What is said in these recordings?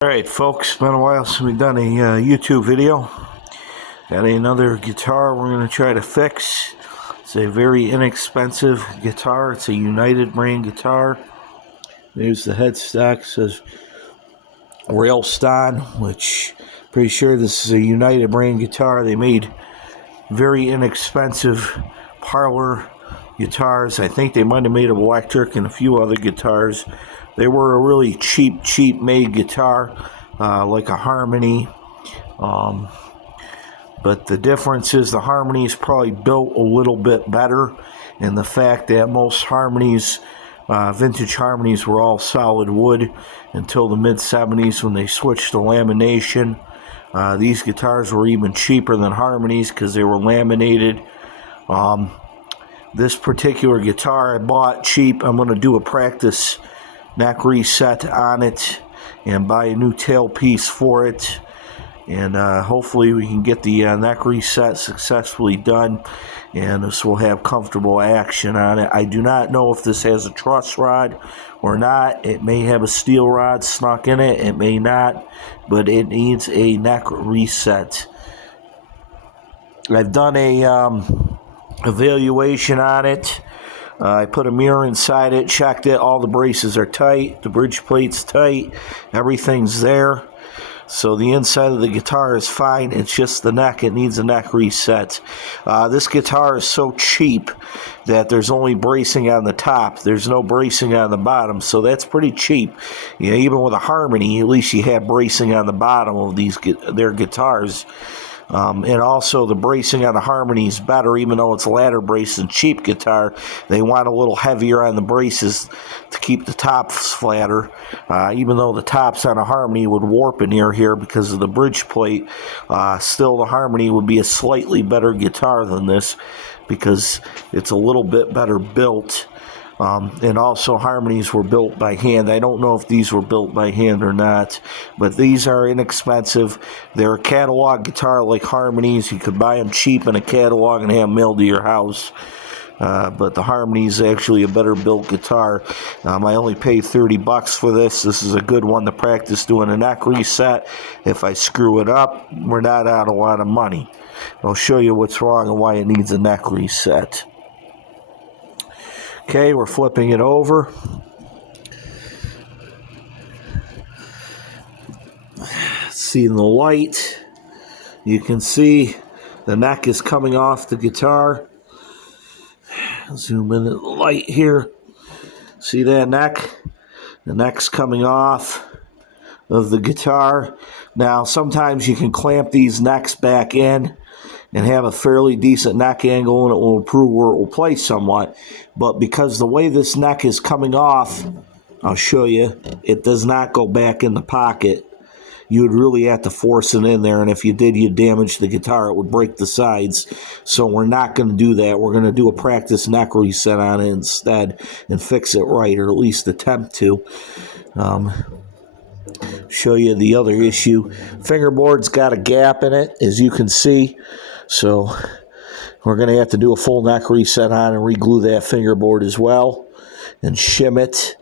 Alright folks, been a while since we've done a YouTube video. Got another guitar we're going to try to fix. It's a very inexpensive guitar. It's a United brand guitar. There's the headstock, says Railston, which pretty sure this is a United brand guitar. They made very inexpensive parlor guitars. I think they might have made electric and a few other guitars. They were a really cheap made guitar, like a Harmony. But the difference is the Harmony is probably built a little bit better, and the fact that most Harmonies, vintage Harmonies, were all solid wood until the mid-70s when they switched to lamination. These guitars were even cheaper than Harmonies because they were laminated. This particular guitar I bought cheap. I'm going to do a practice neck reset on it and buy a new tailpiece for it, and hopefully we can get the neck reset successfully done, and this will have comfortable action on it. I do not know if this has a truss rod or not. It may have a steel rod snuck in it, it may not, but it needs a neck reset. I've done a evaluation on it. I put a mirror inside it, checked it, all the braces are tight, the bridge plate's tight, everything's there. So the inside of the guitar is fine, it's just the neck, it needs a neck reset. This guitar is so cheap that there's only bracing on the top, there's no bracing on the bottom, so that's pretty cheap. You know, even with a Harmony, at least you have bracing on the bottom of their guitars. And also the bracing on the Harmony is better, even though it's ladder brace and cheap guitar. They want a little heavier on the braces to keep the tops flatter. Even though the tops on a Harmony would warp in here because of the bridge plate, still the Harmony would be a slightly better guitar than this because it's a little bit better built. And also Harmonies were built by hand. I don't know if these were built by hand or not, but these are inexpensive. They're a catalog guitar like Harmonies. You could buy them cheap in a catalog and have them mailed to your house. But the Harmony is actually a better built guitar. I only paid $30 for this. This is a good one to practice doing a neck reset. If I screw it up, we're not out a lot of money. I'll show you what's wrong and why it needs a neck reset. Okay, we're flipping it over. See in the light, you can see the neck is coming off the guitar. Zoom in at the light here. See that neck? The neck's coming off of the guitar. Now, sometimes you can clamp these necks back in and have a fairly decent neck angle, and it will improve where it will play somewhat. But because the way this neck is coming off, I'll show you, it does not go back in the pocket. You would really have to force it in there, and if you did, you'd damage the guitar. It would break the sides. So we're not going to do that. We're going to do a practice neck reset on it instead and fix it right, or at least attempt to. Show you the other issue. Fingerboard's got a gap in it, as you can see. So we're going to have to do a full neck reset on and re-glue that fingerboard as well and shim it.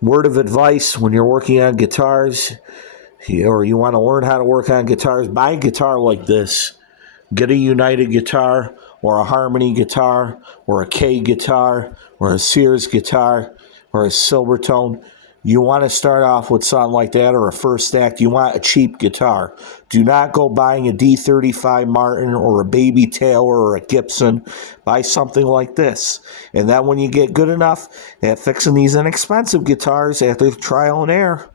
Word of advice when you're working on guitars, or you want to learn how to work on guitars, buy a guitar like this. Get a United guitar or a Harmony guitar or a Kay guitar or a Sears guitar or a Silvertone. You want to start off with something like that, or a First Act. You want a cheap guitar. Do not go buying a D35 Martin or a Baby Taylor or a Gibson. Buy something like this. And then when you get good enough at fixing these inexpensive guitars after trial and error,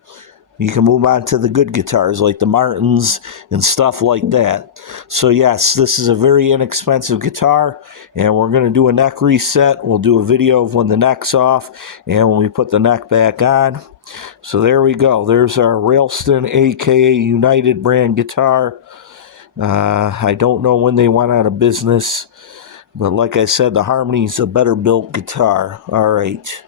you can move on to the good guitars like the Martins and stuff like that. So yes, this is a very inexpensive guitar, and we're going to do a neck reset. We'll do a video of when the neck's off and when we put the neck back on. So there we go. There's our Railston, aka United brand guitar. I don't know when they went out of business, but like I said, the Harmony's a better built guitar. All right.